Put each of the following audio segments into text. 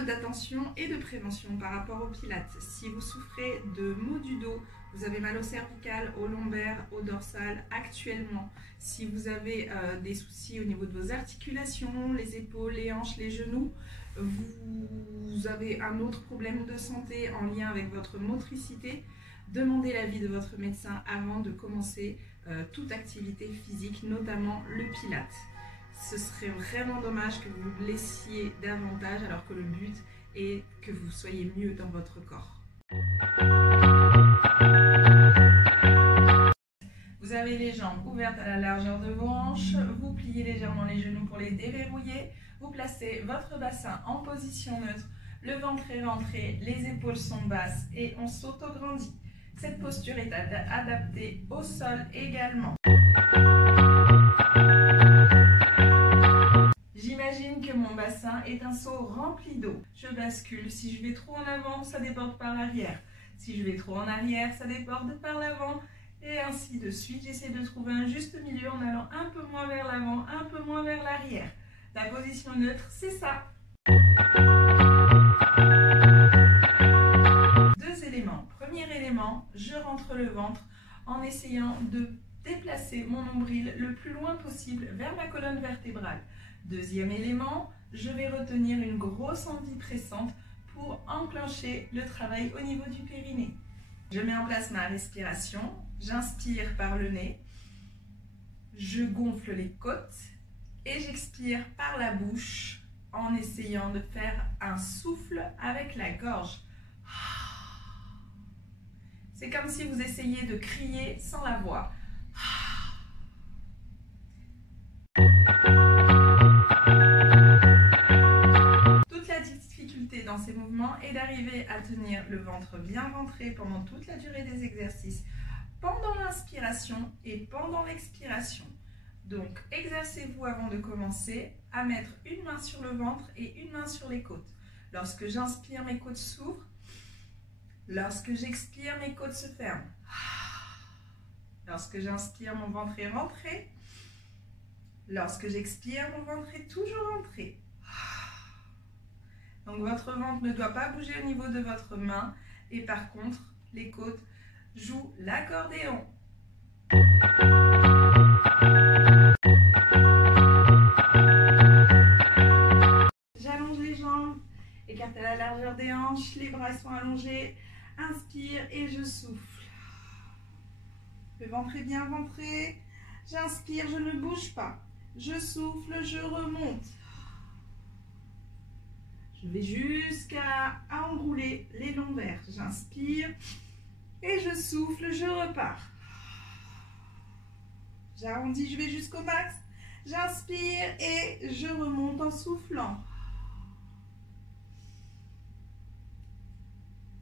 note d'attention et de prévention par rapport au pilates. Si vous souffrez de maux du dos, vous avez mal au cervical, au lombaire, au dorsal actuellement, si vous avez des soucis au niveau de vos articulations, les épaules, les hanches, les genoux, vous avez un autre problème de santé en lien avec votre motricité, demandez l'avis de votre médecin avant de commencer toute activité physique, notamment le pilates. Ce serait vraiment dommage que vous vous blessiez davantage alors que le but est que vous soyez mieux dans votre corps. Vous avez les jambes ouvertes à la largeur de vos hanches, vous pliez légèrement les genoux pour les déverrouiller, vous placez votre bassin en position neutre, le ventre est rentré, les épaules sont basses et on s'auto-grandit. Cette posture est adaptée au sol également. J'imagine que mon bassin est un seau rempli d'eau. Je bascule. Si je vais trop en avant, ça déborde par l'arrière. Si je vais trop en arrière, ça déborde par l'avant. Et ainsi de suite. J'essaie de trouver un juste milieu en allant un peu moins vers l'avant, un peu moins vers l'arrière. La position neutre, c'est ça. Deux éléments. Premier élément, je rentre le ventre en essayant de déplacer mon nombril le plus loin possible vers ma colonne vertébrale. Deuxième élément, je vais retenir une grosse envie pressante pour enclencher le travail au niveau du périnée. Je mets en place ma respiration, j'inspire par le nez, je gonfle les côtes et j'expire par la bouche en essayant de faire un souffle avec la gorge. C'est comme si vous essayiez de crier sans la voix. Dans ces mouvements et d'arriver à tenir le ventre bien ventré pendant toute la durée des exercices, pendant l'inspiration et pendant l'expiration. Donc, exercez-vous avant de commencer à mettre une main sur le ventre et une main sur les côtes. Lorsque j'inspire, mes côtes s'ouvrent. Lorsque j'expire, mes côtes se ferment. Lorsque j'inspire, mon ventre est rentré. Lorsque j'expire, mon ventre est toujours rentré. Donc votre ventre ne doit pas bouger au niveau de votre main et par contre, les côtes jouent l'accordéon. J'allonge les jambes, écarte à la largeur des hanches, les bras sont allongés. Inspire et je souffle. Le ventre est bien ventré. J'inspire, je ne bouge pas. Je souffle, je remonte. Je vais jusqu'à enrouler les lombaires. J'inspire et je souffle, je repars. J'arrondis, je vais jusqu'au max. J'inspire et je remonte en soufflant.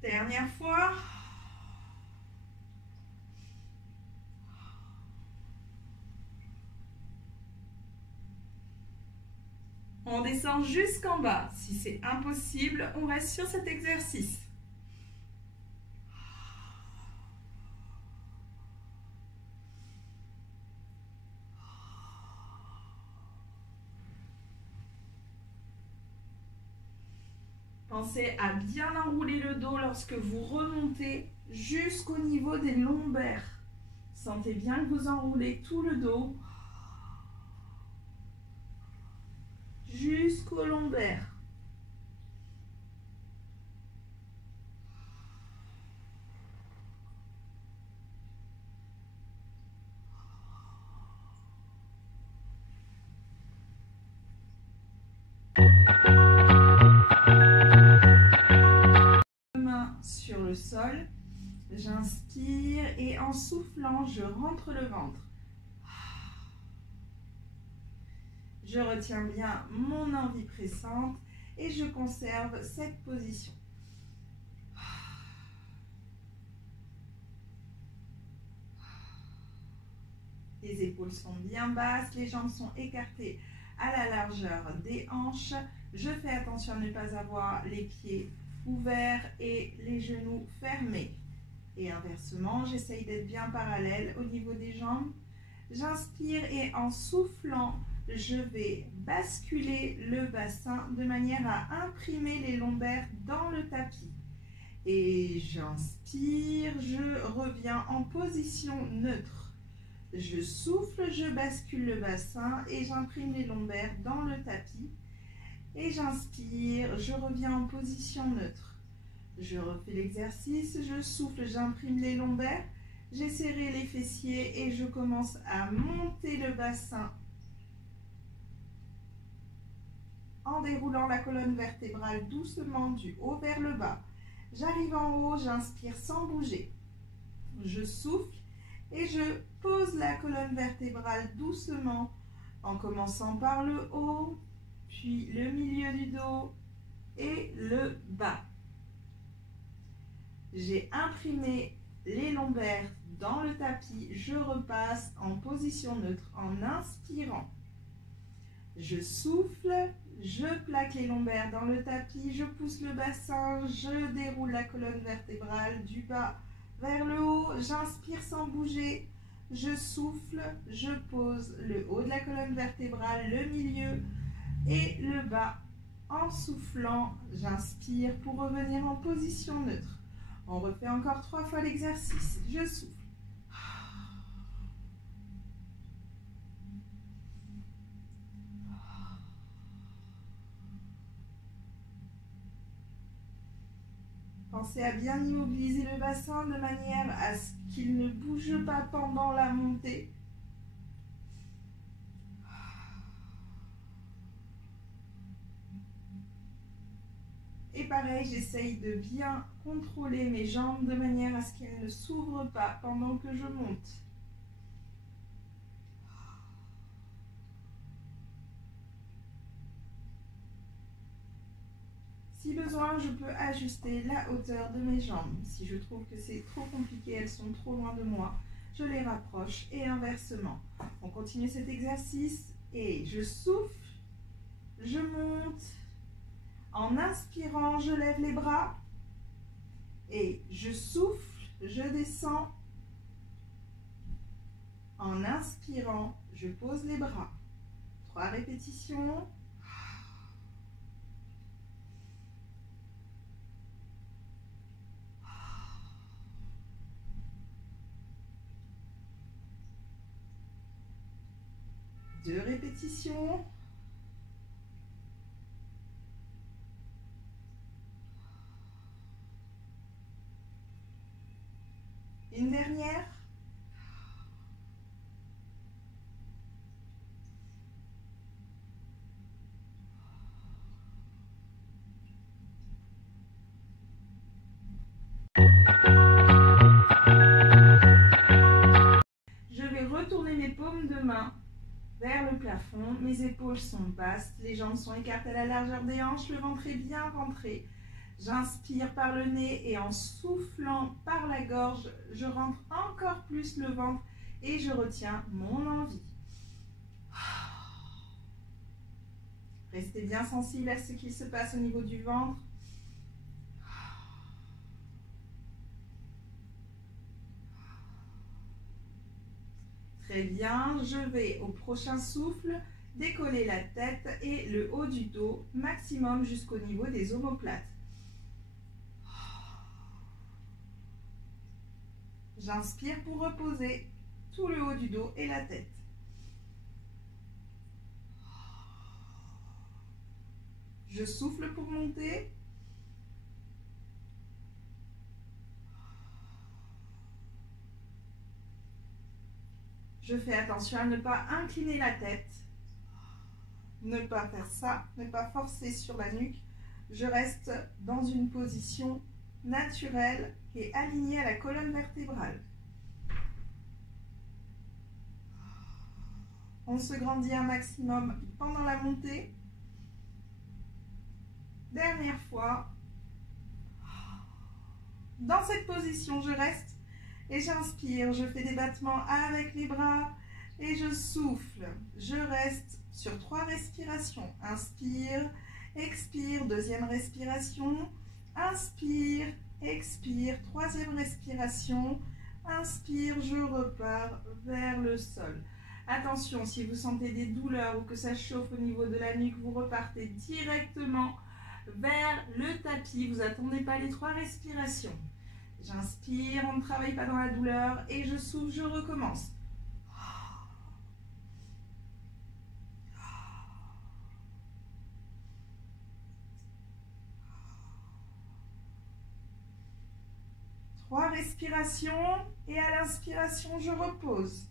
Dernière fois. On descend jusqu'en bas. Si c'est impossible, on reste sur cet exercice. Pensez à bien enrouler le dos lorsque vous remontez jusqu'au niveau des lombaires. Sentez bien que vous enroulez tout le dos jusqu'aux lombaires. Main sur le sol, j'inspire et en soufflant, je rentre le ventre. Je retiens bien mon envie pressante et je conserve cette position. Les épaules sont bien basses, les jambes sont écartées à la largeur des hanches. Je fais attention à ne pas avoir les pieds ouverts et les genoux fermés. Et inversement, j'essaye d'être bien parallèle au niveau des jambes. J'inspire et en soufflant, je vais basculer le bassin de manière à imprimer les lombaires dans le tapis. Et j'inspire, je reviens en position neutre. Je souffle, je bascule le bassin et j'imprime les lombaires dans le tapis. Et j'inspire, je reviens en position neutre. Je refais l'exercice, je souffle, j'imprime les lombaires. J'ai serré les fessiers et je commence à monter le bassin en déroulant la colonne vertébrale doucement du haut vers le bas. J'arrive en haut, j'inspire sans bouger. Je souffle et je pose la colonne vertébrale doucement en commençant par le haut, puis le milieu du dos et le bas. J'ai imprimé les lombaires dans le tapis. Je repasse en position neutre en inspirant. Je souffle, je plaque les lombaires dans le tapis, je pousse le bassin, je déroule la colonne vertébrale du bas vers le haut, j'inspire sans bouger, je souffle, je pose le haut de la colonne vertébrale, le milieu et le bas. En soufflant, j'inspire pour revenir en position neutre. On refait encore 3 fois l'exercice. Je souffle. Pensez à bien immobiliser le bassin de manière à ce qu'il ne bouge pas pendant la montée. Et pareil, j'essaye de bien contrôler mes jambes de manière à ce qu'elles ne s'ouvrent pas pendant que je monte. Si besoin, je peux ajuster la hauteur de mes jambes. Si je trouve que c'est trop compliqué, elles sont trop loin de moi, je les rapproche et inversement. On continue cet exercice et je souffle, je monte. En inspirant, je lève les bras et je souffle, je descends. En inspirant, je pose les bras. 3 répétitions. Deux répétitions. Une dernière. Je vais retourner mes paumes de main vers le plafond. Mes épaules sont basses, les jambes sont écartées à la largeur des hanches, le ventre est bien rentré. J'inspire par le nez et en soufflant par la gorge, je rentre encore plus le ventre et je retiens mon envie. Restez bien sensible à ce qui se passe au niveau du ventre. Très bien, je vais au prochain souffle décoller la tête et le haut du dos maximum jusqu'au niveau des omoplates. J'inspire pour reposer tout le haut du dos et la tête. Je souffle pour monter. Je fais attention à ne pas incliner la tête. Ne pas faire ça, ne pas forcer sur la nuque. Je reste dans une position naturelle et alignée à la colonne vertébrale. On se grandit un maximum pendant la montée. Dernière fois. Dans cette position, je reste et j'inspire. Je fais des battements avec les bras et je souffle. Je reste sur 3 respirations. Inspire, expire, deuxième respiration. Inspire, expire, troisième respiration. Inspire, je repars vers le sol. Attention, si vous sentez des douleurs ou que ça chauffe au niveau de la nuque, vous repartez directement vers le tapis. Vous n'attendez pas les 3 respirations. J'inspire, on ne travaille pas dans la douleur et je souffle, je recommence. Trois respirations et à l'inspiration, je repose.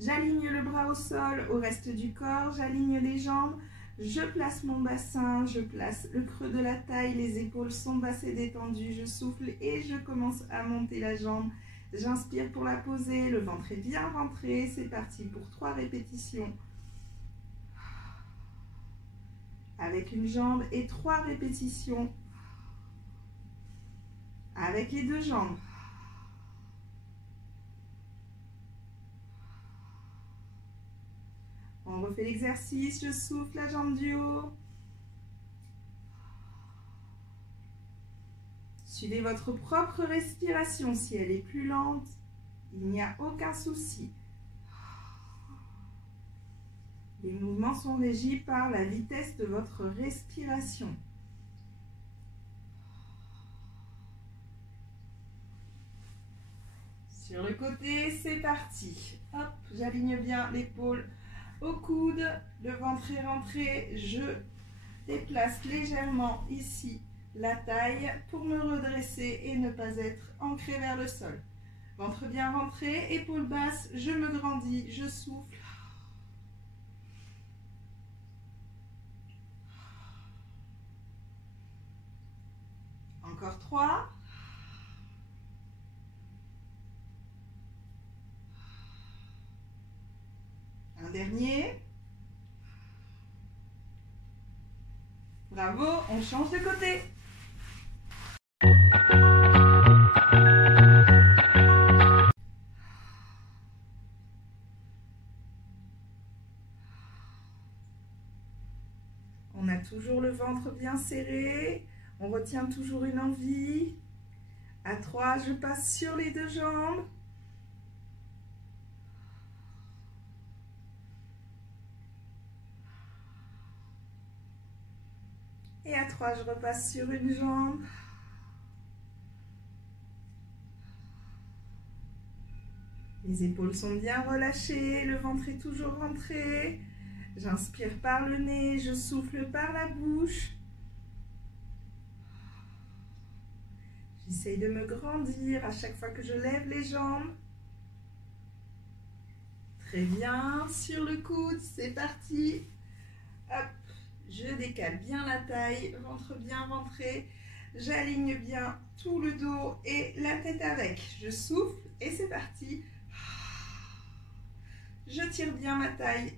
J'aligne le bras au sol, au reste du corps, j'aligne les jambes, je place mon bassin, je place le creux de la taille, les épaules sont basses et détendues, je souffle et je commence à monter la jambe. J'inspire pour la poser, le ventre est bien rentré, c'est parti pour 3 répétitions. Avec une jambe et 3 répétitions avec les 2 jambes. On refait l'exercice, je souffle la jambe du haut. Suivez votre propre respiration. Si elle est plus lente, il n'y a aucun souci. Les mouvements sont régis par la vitesse de votre respiration. Sur le côté, c'est parti. Hop, j'aligne bien l'épaule au coude, le ventre est rentré, je déplace légèrement ici la taille pour me redresser et ne pas être ancré vers le sol. Ventre bien rentré, épaule basse, je me grandis, je souffle. Encore 3. Un dernier. Bravo, on change de côté. On a toujours le ventre bien serré. On retient toujours une envie. À 3, je passe sur les 2 jambes. Et à 3, je repasse sur une jambe. Les épaules sont bien relâchées, le ventre est toujours rentré. J'inspire par le nez, je souffle par la bouche. J'essaye de me grandir à chaque fois que je lève les jambes. Très bien, sur le coude, c'est parti. Hop. Je décale bien la taille, ventre bien rentré. J'aligne bien tout le dos et la tête avec. Je souffle et c'est parti. Je tire bien ma taille.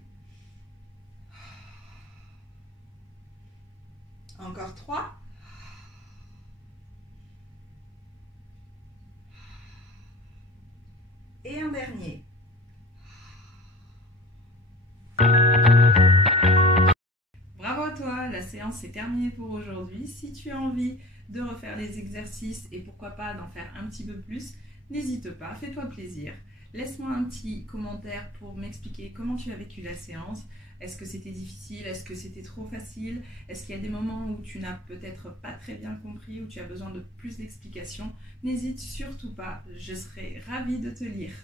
Encore 3. Et un dernier. Bravo à toi, la séance est terminée pour aujourd'hui. Si tu as envie de refaire les exercices et pourquoi pas d'en faire un petit peu plus, n'hésite pas, fais-toi plaisir. Laisse-moi un petit commentaire pour m'expliquer comment tu as vécu la séance. Est-ce que c'était difficile? Est-ce que c'était trop facile? Est-ce qu'il y a des moments où tu n'as peut-être pas très bien compris, où tu as besoin de plus d'explications? N'hésite surtout pas, je serai ravie de te lire.